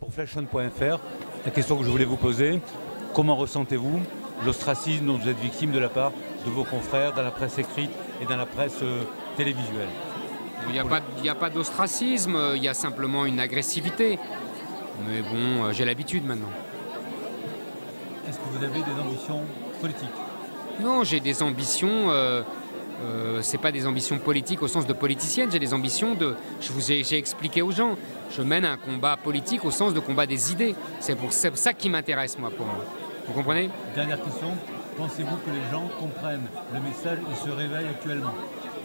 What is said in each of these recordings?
Pour flashon.fr, la question que je voulais vous poser, comment ressentez-vous l'ostracisme dont vous êtes victime de la part de vos confrères dans la presse écrite et dans la presse télévisuelle? Il n'y a pas d'ostracisme, il y a simplement une agressivité. Mais bon, j'ai l'habitude maintenant. Est-ce que vous avez des ambitions politiques? Non, j'ai des ambitions, c'est pas des ambitions politiques au sens de politicienne, j'ai des ambitions de... J'ai expliqué aux gens, je mène un combat politique au sens de combat des idées. C'est ça qui m'intéresse, moi, pour moi. Vous comprenez? Dernière question, pensez-vous que les gens comprennent le message et se réveillent actuellement?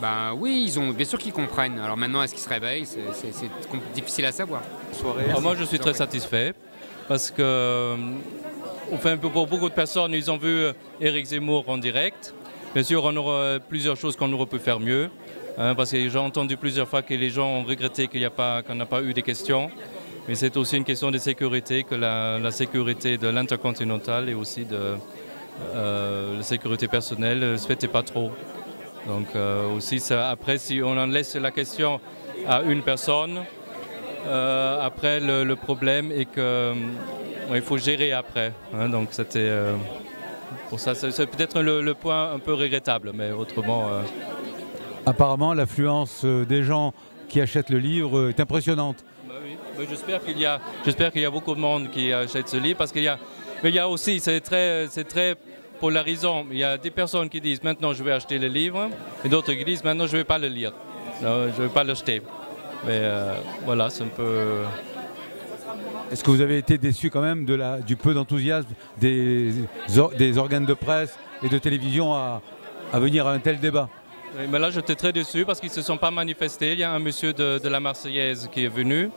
Ben oui, bien sûr qu'ils comprennent. Alors maintenant, est-ce qu'ils se réveillent? C'est difficile à savoir. Alors moi, je suis très satisfait parce que, enfin, pour beaucoup de personnes, ils ont vu Éric Zemmour en direct. Bien sûr, on aura plusieurs choses qu'on aurait pu faire mieux, hein, parce que j'ai entendu plusieurs fois que les gens ont regretté qu'on n'a pas eu des questions. Mais c'est aussi une question de sécurité, que la sécurité de l'Intercontinental et aussi de la sécurité personnelle ne se fêtait pas trop. Donc aussi, après, si on en laisse la question à une personne, après le problème est qu'il faut gérer après. Hein, donc c'était pour ça, c'est peut-être le point un peu regrettable, mais autrement. Apparemment, l'affluence des gens qui achètent le livre est impressionnante. Bah oui. Mais j'espère qu'il y a beaucoup de monde qui achète ce livre, parce qu'il y a aussi, c'est très polarisant. Il y a des personnes qui disent maintenant je vais acheter le livre, et d'autres qui disent maintenant je ne vais pas le lire, non, je ne vais pas l'acheter. Mais voilà, c'est un peu... Est-ce que vous avez été déçu quand même du peu d'enthousiasme des organes de presse et de télévision à venir à un tel débat? Oui, mais là, j'étais très déçu parce qu'ils ne se sont pas manifestés. Il y a un monsieur de la Marseillaise qui est venu,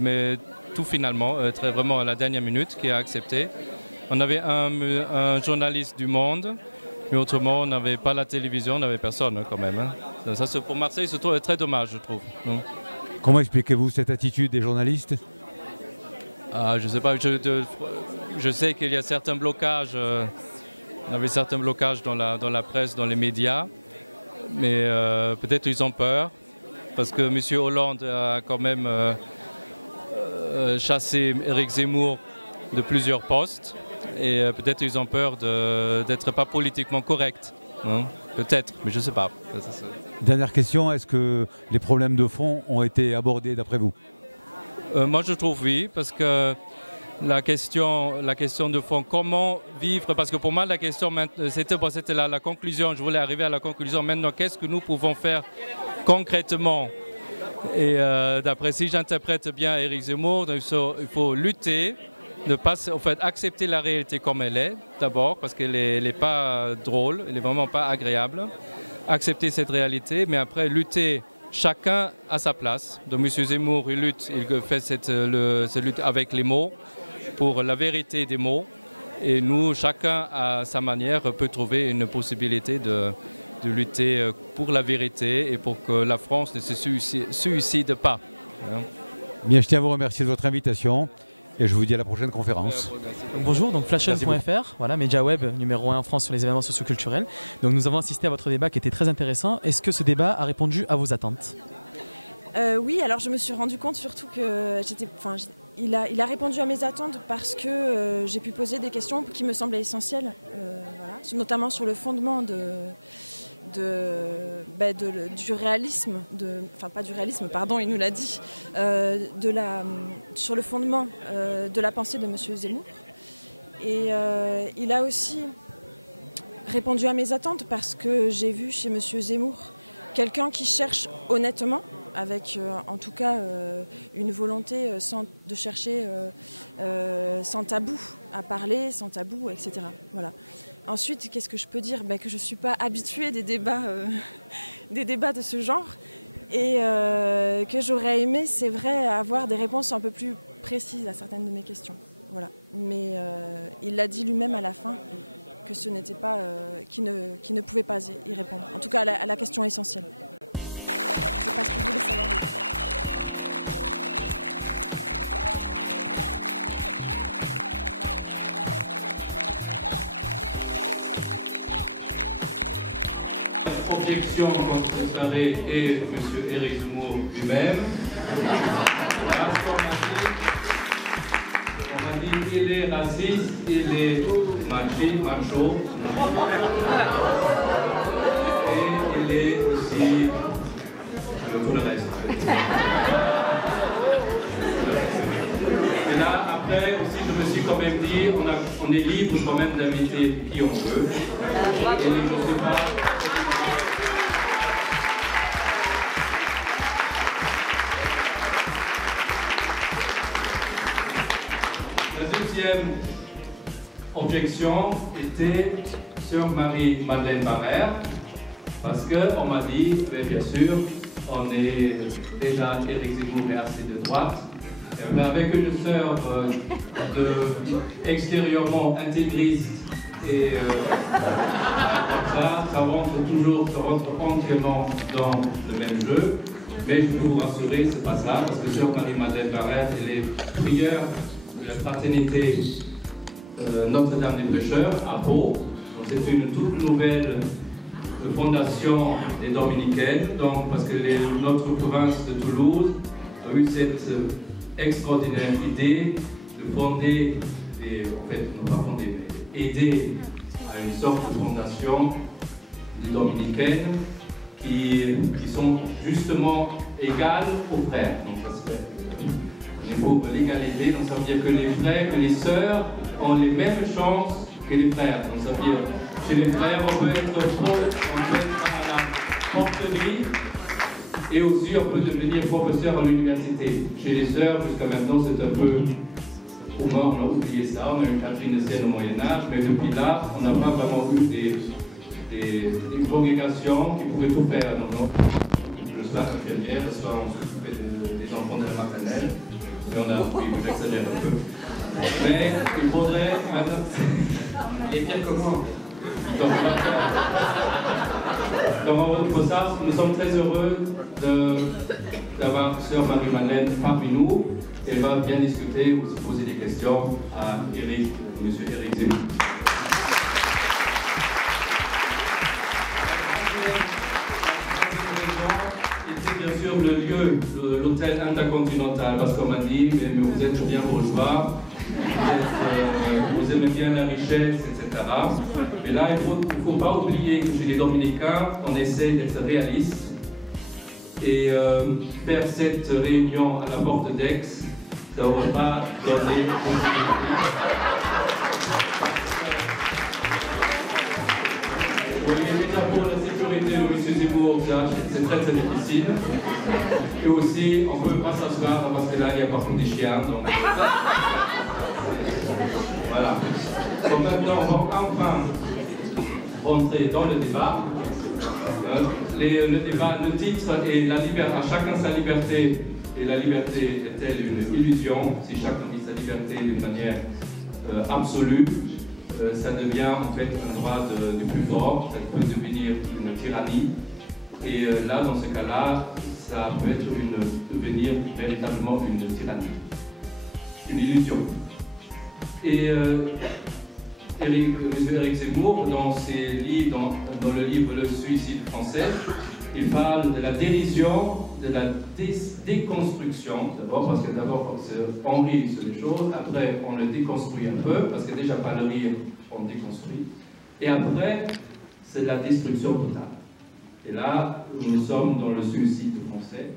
mais tout finalement, vraiment à la dernière minute, qui a accepté. On avait un journaliste du Monde, mais autrement, on n'avait pas la télévision, on n'avait personne quand même. Hein. Ça, pour Marseille, c'est très dommage, je trouve. Non? Comment expliquez-vous cette attitude des journalistes? Je ne sais pas, je sais qu'il y a certains blocages, on avait certains blocages dans la presse, dans les médias, mais peut-être ils ont peur, parce que M. Hollande a quand même chassé Éric Zemmour de plusieurs postes, et peut-être ils ont peur d'être pas politiquement corrects. Hein, peut-être, mais je ne sais pas. Dernière question, est-ce que les problèmes de fond ont été abordés d'après vous? Moi je trouve oui, parce que la question de fond, comment vivre, parce que pour moi la question, c'était la conclusion, je voulais arriver à la conclusion, maintenant qu'est-ce que nous pouvons faire concrètement? Et d'après, si j'interprète bien Éric Zemmour, il faut lutter, ne pas, en fait, accepter la réalité comme elle est, d'abord, parce qu'elle n'est pas drôle, elle n'est vraiment pas agréable. Accepter cette réalité, mais après lutter chacun à sa place. Donc M. Zemmour, il fait cette lutte avec les mots, pour la vérité des mots. Et nous, chacun à sa manière, peut trouver une possibilité de lutter pour la vérité et pour que la France ne se suicide pas. Hein. Bien, je tiens à vous remercier de votre invitation et je vous dis à la prochaine conférence. Donc bonjour, donc flashon.fr, voilà, média web numéro 1 en France sur les événements socioculturels. Donc nous avons assisté à votre débat qui était très intéressant. Est-ce que ce débat a répondu à vos attentes? Oui, alors je me suis rendu compte surtout que il a répondu à mes attentes parce que j'ai pu poser des questions qui me semblaient essentielles, voilà, notamment sur le fondement du réalisme, enfin pas du réalisme, pardon, il nous l'a dit, sur le fondement de la pensée de M. Zemmour. Et il a aussi répondu à mes attentes parce que j'ai vu chez M. Zemmour quelqu'un qui cherche honnêtement, avec en tout cas une volonté de chercher sans tabou, à parler sans tabou, etc. Voilà. Ensuite, qu'est-ce que je peux dire? Que je ne suis pas habituée des débats de ce genre et que j'aurais aimé, c'est vrai, avoir des réponses un peu plus précises à certaines de mes questions. Voilà. Mais il l'a dit lui-même à la fin que ce n'était pas, qu'il ne pouvait pas y répondre. En tout cas, à la question essentielle. Je ne sais pas ce que vous voulez savoir. Objection contre Carré et M. Éric Zemmour lui-même. il est raciste, il est macho, et il est aussi tout le reste. Et là, après aussi, je me suis quand même dit, on est libre quand même d'inviter qui on veut. Et je ne sais pas. La deuxième objection était sur Marie-Madeleine Barrère, parce qu'on m'a dit, bien sûr, on est déjà Éric Zemmour est assez de droite, mais avec une sœur extérieurement intégriste et ça rentre entièrement dans le même jeu. Mais je peux vous rassurer, c'est pas ça, parce que sœur Marie-Madeleine Barrère, elle est prieure de la fraternité Notre-Dame des Pêcheurs à Pau. C'est une toute nouvelle fondation des Dominicaines, donc parce que notre province de Toulouse a eu cette extraordinaire idée de fonder, en fait, non pas fonder, mais aider à une sorte de fondation des Dominicaines qui sont justement égales aux frères. Donc ça serait au niveau de l'égalité, donc ça veut dire que les frères, que les sœurs ont les mêmes chances que les frères. Donc ça veut dire chez les frères, on peut être pro, on peut être à la porterie et aussi on peut devenir professeur à l'université. Chez les sœurs, jusqu'à maintenant, c'est un peu au mort, on a oublié ça, on a eu Catherine de Sienne au Moyen-Âge, mais depuis là, on n'a pas vraiment eu des congrégations qui pouvaient tout faire. Donc, le soir infirmière, le soir on s'occupait des enfants de la maternelle, mais on a, oui, j'exagère un peu. Mais il faudrait maintenant. Et bien comment? Donc, pour ça, nous sommes très heureux d'avoir sœur Marie-Madeleine parmi nous. Elle va bien discuter ou se poser des questions à Éric, monsieur Éric Zemmour. C'était bien sûr le lieu, l'hôtel Intercontinental, parce qu'on m'a dit, mais vous êtes bien bourgeois, vous aimez bien la richesse, etc. Mais là, il ne faut pas oublier que chez les Dominicains, on essaie d'être réaliste et faire cette réunion à la porte d'Aix, ça n'aurait pas donné possibilité. Oui, déjà pour la sécurité de M. Zemmour, c'est très très difficile. Et aussi, on ne peut pas s'asseoir parce que là, il y a par contre des chiens. Donc... Voilà. Donc maintenant, on va enfin rentrer dans le débat. Le débat, le titre est la liberté, à chacun sa liberté, et la liberté est-elle une illusion? Si chacun vit sa liberté d'une manière absolue, ça devient en fait un droit du plus fort, ça peut devenir une tyrannie. Et là, dans ce cas-là, ça peut devenir véritablement une tyrannie, une illusion. Et M. Éric Zemmour, dans ses livres, dans le livre Le suicide français, il parle de la dérision, de la déconstruction, d'abord parce que d'abord on rit sur les choses, après on le déconstruit un peu, parce que déjà par le rire, on déconstruit, et après c'est la destruction totale. Et là, nous sommes dans le suicide français.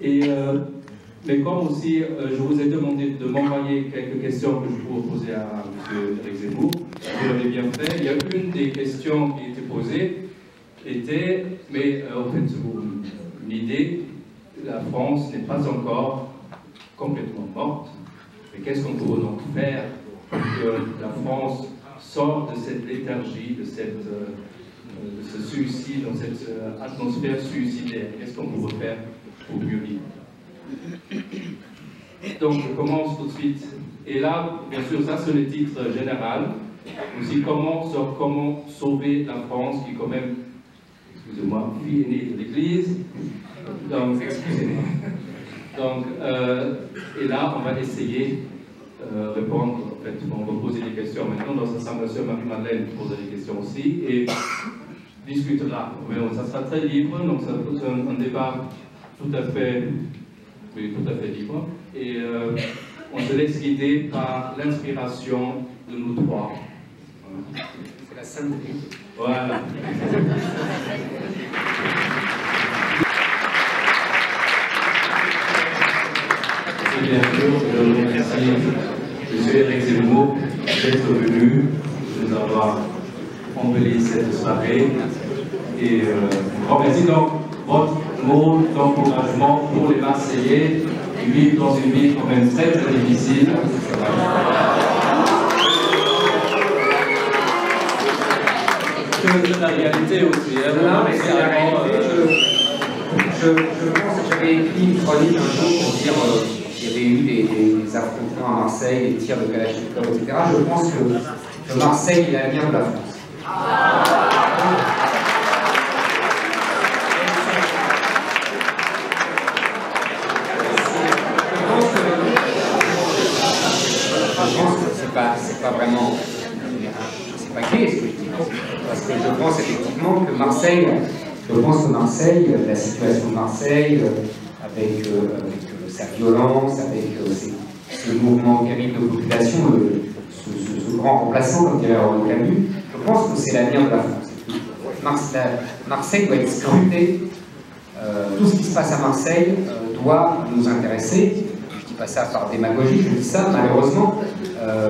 Et mais comme aussi, je vous ai demandé de m'envoyer quelques questions que je pourrais poser à M. Éric Zemmour, vous l'avez bien fait. Il y a une des questions qui était posée, mais en fait, une idée, la France n'est pas encore complètement morte. Mais qu'est-ce qu'on pourrait donc faire pour que la France sorte de cette léthargie, de ce suicide, dans cette atmosphère suicidaire? Qu'est-ce qu'on pourrait faire pour mieux vivre? Donc je commence tout de suite. Et là, bien sûr, ça c'est le titre général. Aussi, comment sauver la France, qui est quand même, excusez-moi, fille aînée de l'Église. Donc, excusez-moi. Donc, et là, on va essayer de répondre. En fait, on va poser des questions maintenant. Dans sa salle, M. Marie-Madeleine posera des questions aussi et discutera. Mais ça sera très libre, donc ça va être un débat tout à fait libre. Et on se laisse guider par l'inspiration de nous trois. C'est la Sainte Vie. Voilà. Et bien sûr, je remercie M. Éric Zemmour d'être venu, de nous avoir embelli cette soirée. Et je remercie donc votre mot d'encouragement pour les Marseillais qui vivent dans une ville quand même très très difficile. C'est la réalité aussi. Non, mais c'est la réalité. Je pense que j'avais écrit une chronique un jour pour dire qu'il y avait eu des affrontements à Marseille, des tirs de Kalachnikov, etc. Je pense que Marseille est l'avenir de la France. Je pense que c'est pas vraiment, c'est pas gai ce que je dis, parce que je pense effectivement que Marseille, la situation de Marseille, avec sa violence, avec ce mouvement terrible de population, ce grand remplaçant, comme dirait Renaud Camus, je pense que c'est l'avenir de la France. Marseille doit être scruté. Tout ce qui se passe à Marseille doit nous intéresser. Je ne dis pas ça par démagogie, je dis ça malheureusement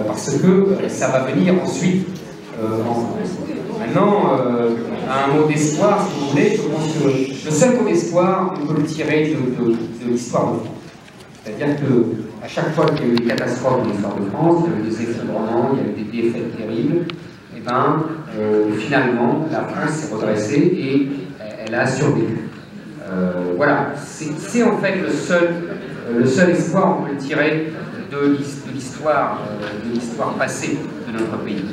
parce que ça va venir ensuite en France. Maintenant, un mot d'espoir, si vous voulez, je pense que le seul mot d'espoir, on peut le tirer de l'histoire de France. C'est-à-dire qu'à chaque fois qu'il y a eu des catastrophes dans l'histoire de France, il y a eu des effondrements, il y a eu des défaites terribles, et bien finalement, la France s'est redressée et elle a survécu. Voilà, c'est en fait le seul espoir qu'on peut tirer de l'histoire passée de notre pays.